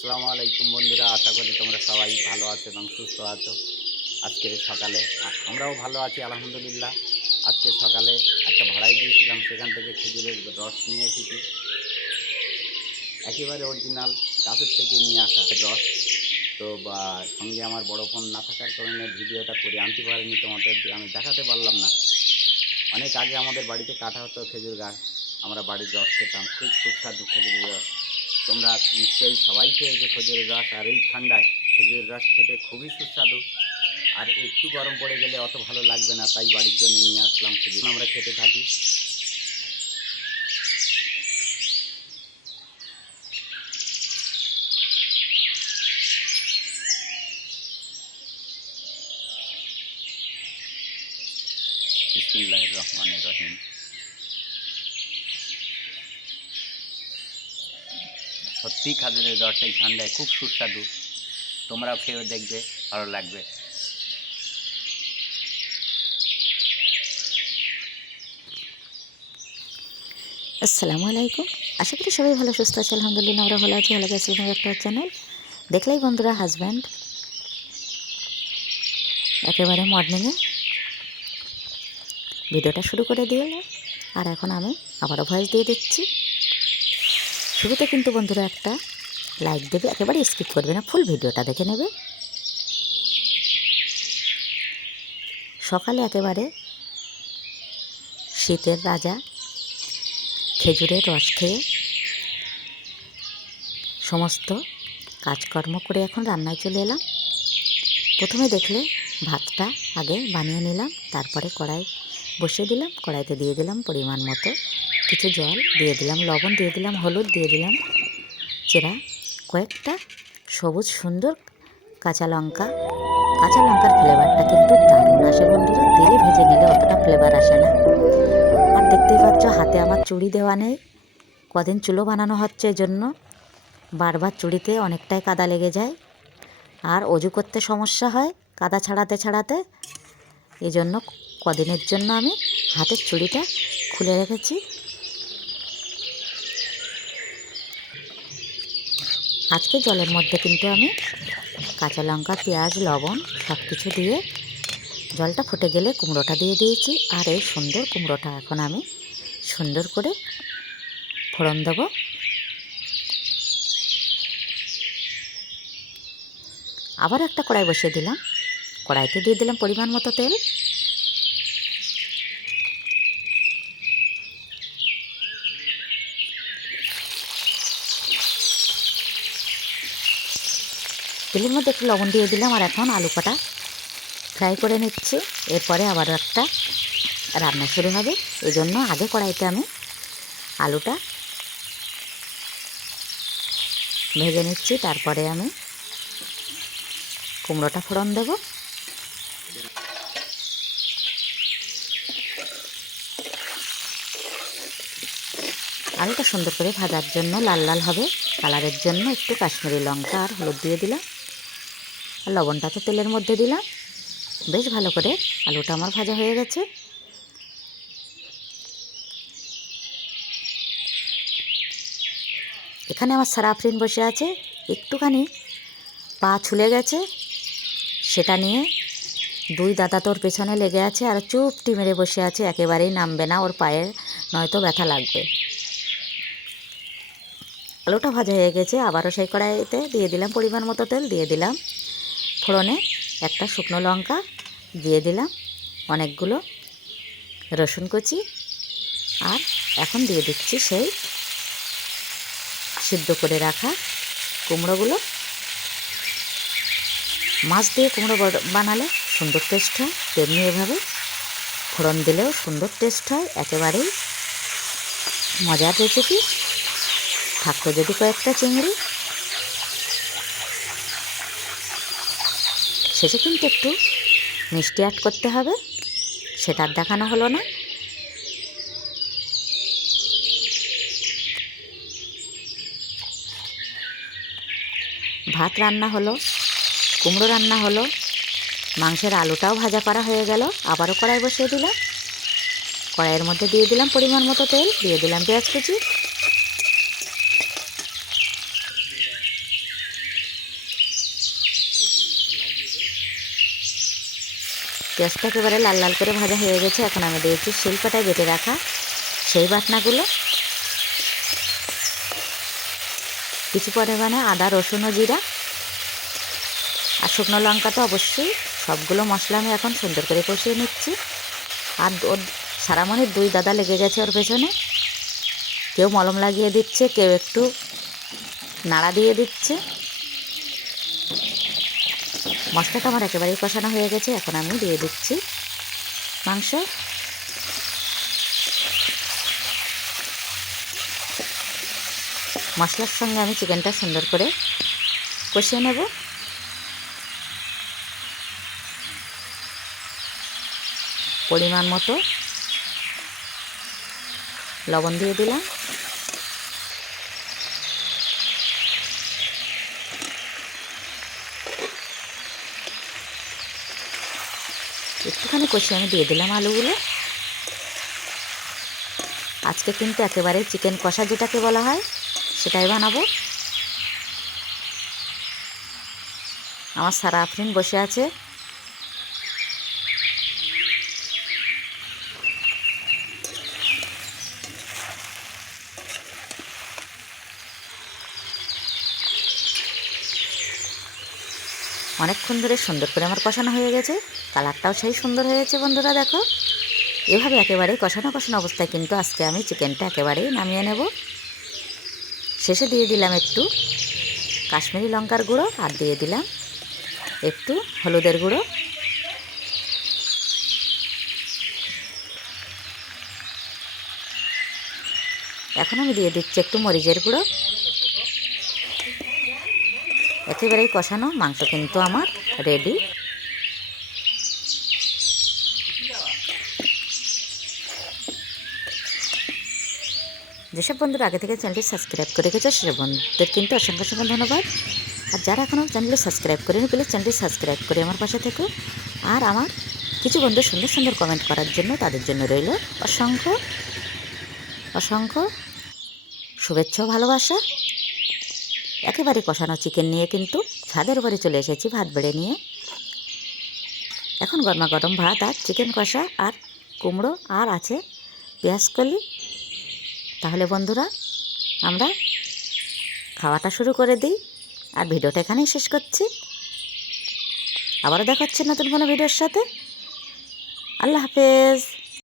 আসসালামু আলাইকুম বন্ধুরা, আশা করি তোমরা সবাই ভালো আছো এবং সুস্থ আছো। আজকের সকালে আমরাও ভালো আছি, আলহামদুলিল্লাহ। আজকে সকালে একটা ভাড়ায় গিয়েছিলাম সেখান থেকে খেজুরের রস নিয়ে এসেছি। একেবারে অরিজিনাল গাছের থেকে নিয়ে আসা রস। তো, বা, সঙ্গে আমার বড় ফোন না থাকার কারণে ভিডিওটা করে আনতে পারিনি তোমাদের, আমি দেখাতে পারলাম না। অনেক আগে আমাদের বাড়িতে কাটা হতো খেজুর গাছ, আমরা বাড়ির রস খেতাম, খুব সুস্বাদু খেজুরের রস। তোমরা নিশ্চয়ই সবাই খেয়েছো খেজুরের রস, আর এই ঠান্ডায় খেজুরের রস খেতে খুবই সুস্বাদু। আর একটু গরম পড়ে গেলে অত ভালো লাগবে না, তাই বাড়ির জন্য নিয়ে আসলাম খেজুর। আমরা খেতে থাকি। বিসমিল্লাহ রহমান রহিম। সত্যি খাজুরের রস এই ঠান্ডায় খুব সুস্বাদু। তোমরাও খেয়ে দেখবে, ভালো লাগবে। আসসালামু আলাইকুম। আশা করি সবাই ভালো, সুস্থ আছে আলহামদুলিল্লাহ, আমরা ভালো আছি। ভালো আছি একটা চ্যানেল। দেখলেই বন্ধুরা হাজব্যান্ড একেবারে মর্নিংয়ে ভিডিওটা শুরু করে দিয়ে আর এখন আমি আবারও ভয়েস দিয়ে দিচ্ছি। শুরুতে কিন্তু বন্ধুরা একটা লাইক দেবে, একেবারে স্কিপ করবে না ফুল ভিডিওটা দেখে নেবে। সকালে একেবারে শীতের রাজা, খেজুরের রস খেয়ে সমস্ত কাজকর্ম করে এখন রান্নায় চলে এলাম। প্রথমে দেখলে ভাতটা আগে বানিয়ে নিলাম, তারপরে কড়াই বসিয়ে দিলাম, কড়াইতে দিয়ে দিলাম পরিমাণ মতো কিছু জল দিয়ে দিলাম, লবণ দিয়ে দিলাম, হলুদ দিয়ে দিলাম, চেরা, কয়েকটা সবুজ, সুন্দর কাঁচা লঙ্কা। কাঁচা লঙ্কার ফ্লেভারটা কিন্তু দারুণ আসে বন্ধুরা, তেলে ভেজে নিলে অতটা ফ্লেভার আসে না। আর দেখতেই পাচ্ছ, হাতে আমার চুড়ি দেওয়া নেই, কদিন চুলো বানানো হচ্ছে এজন্য, বারবার চুড়িতে অনেকটাই কাদা লেগে যায়। আর অজু করতে সমস্যা হয়, কাদা ছাড়াতে ছাড়াতে এই জন্য কদিনের জন্য আমি হাতের চুড়িটা খুলে রেখেছি। আজকে জলের মধ্যে কিন্তু আমি কাঁচা লঙ্কা, পেঁয়াজ, লবণ সব কিছু দিয়ে জলটা ফুটে গেলে কুমড়োটা দিয়ে দিয়েছি। আর এই সুন্দর কুমড়োটা এখন আমি সুন্দর করে ফোড়ন দেবো। আবার একটা কড়াই বসিয়ে দিলাম। কড়াইতে দিয়ে দিলাম পরিমাণ মতো তেল। তেলের মধ্যে একটু লবণ দিয়ে দিলাম আর এখন আলু কাটা ফ্রাই করে নিচ্ছি। এরপরে আবার একটা রান্না শুরু হবে। এই জন্য আগে কড়াইতে আমি আলুটা ভেজে নিচ্ছি। তারপরে আমি কুমড়োটা ফোড়ন দেব। আলুটা সুন্দর করে ভাজার জন্য লাল লাল হবে। কালারের জন্য একটু কাশ্মীরি লঙ্কা আর হলুদ দিয়ে দিলাম। আর লবণটা তো তেলের মধ্যে দিলাম। বেশ ভালো করে আলুটা আমার ভাজা হয়ে গেছে। এখানে আমার সারা আফরিন বসে আছে। একটুখানি পা ছুলে গেছে। সেটা নিয়ে দুই দাদা তোর পেছনে লেগে আছে আর চুপটি মেরে বসে আছে। একেবারেই নামবে না, ওর পায়ে নয়তো ব্যথা লাগবে। আলুটা ভাজা হয়ে গেছে। আবারও সেই কড়াইতে দিয়ে দিলাম পরিমাণ মতো তেল, দিয়ে দিলাম। ফোড়নে একটা শুকনো লঙ্কা দিয়ে দিলাম, অনেকগুলো রসুন কুচি, আর এখন দিয়ে দিচ্ছি সেই সিদ্ধ করে রাখা কুমড়োগুলো। মাছ দিয়ে কুমড়ো বানালে সুন্দর টেস্ট হয়, তেমনি এভাবে ফোড়ন দিলেও সুন্দর টেস্ট হয়, একেবারেই মজার রেসিপি। থাকতো যদি কয়েকটা চিংড়ি শেষে কিন্তু একটু মিষ্টি অ্যাড করতে হবে, সেটা দেখানো হলো না। ভাত রান্না হলো, কুমড়ো রান্না হলো, মাংসের আলুটাও ভাজা করা হয়ে গেল, আবারও কড়াই বসিয়ে দিলাম। কড়াইয়ের মধ্যে দিয়ে দিলাম পরিমাণ মতো তেল, দিয়ে দিলাম পেঁয়াজ কুচি। পেঁয়াজটা একেবারে লাল লাল করে ভাজা হয়ে গেছে। এখন আমি দিয়েছি শিলপাটায় বেটে রাখা সেই বাটনাগুলো। কিছু পরিমাণে আদা, রসুন ও জিরা আর শুকনো লঙ্কা তো অবশ্যই। সবগুলো মশলা আমি এখন সুন্দর করে কষিয়ে নিচ্ছি। আর ওর সারামণির দুই দাদা লেগে গেছে ওর পেছনে। কেউ মলম লাগিয়ে দিচ্ছে, কেউ একটু নাড়া দিয়ে দিচ্ছে। মশলাটা আমার একেবারেই কষানো হয়ে গেছে, এখন আমি দিয়ে দিচ্ছি মাংস। মশলার সঙ্গে আমি চিকেনটা সুন্দর করে কষিয়ে নেব। পরিমাণ মতো লবণ দিয়ে দিলাম। একটুখানি কষিয়ে আমি দিয়ে দিলাম আলুগুলো। আজকে কিন্তু একেবারে চিকেন কষা যেটাকে বলা হয়, সেটাই বানাবো। আমার সারা আফরিন বসে আছে। অনেকক্ষণ ধরে সুন্দর করে আমার কষানো হয়ে গেছে। কালারটাও সেই সুন্দর হয়েছে বন্ধুরা, দেখো। এভাবে একেবারেই কষানো কষানো অবস্থায় কিন্তু আজকে আমি চিকেনটা একেবারেই নামিয়ে নেব। শেষে দিয়ে দিলাম একটু কাশ্মীরি লঙ্কার গুঁড়ো আর দিয়ে দিলাম একটু হলুদের গুঁড়ো। এখন আমি দিয়ে দিচ্ছি একটু মরিচের গুঁড়ো। একেবারেই কষানো মাংস কিন্তু আমার রেডি যেসব বন্ধুরা আগে থেকে চ্যানেলটি সাবস্ক্রাইব করে রেখেছে, সেসব বন্ধুদের কিন্তু অসংখ্য অসংখ্য ধন্যবাদ। আর যারা এখনও চ্যানেলটি সাবস্ক্রাইব করেনি, প্লিজ চ্যানেলটি সাবস্ক্রাইব করে আমার পাশে থেকো। আর আমার কিছু বন্ধু সুন্দর সুন্দর কমেন্ট করার জন্য তাদের জন্য রইল অসংখ্য অসংখ্য শুভেচ্ছা ভালোবাসা। একেবারে কষানো চিকেন নিয়ে কিন্তু ছাদের উপরে চলে এসেছি ভাত বেড়ে নিয়ে। এখন গরমা গরম ভাত আর চিকেন কষা আর কুমড়ো আর আছে পেঁয়াজ কলি। তাহলে বন্ধুরা, আমরা খাওয়াটা শুরু করে দিই আর ভিডিওটা এখানেই শেষ করছি। আবারও দেখাচ্ছি নতুন কোনো ভিডিওর সাথে। আল্লাহ হাফেজ।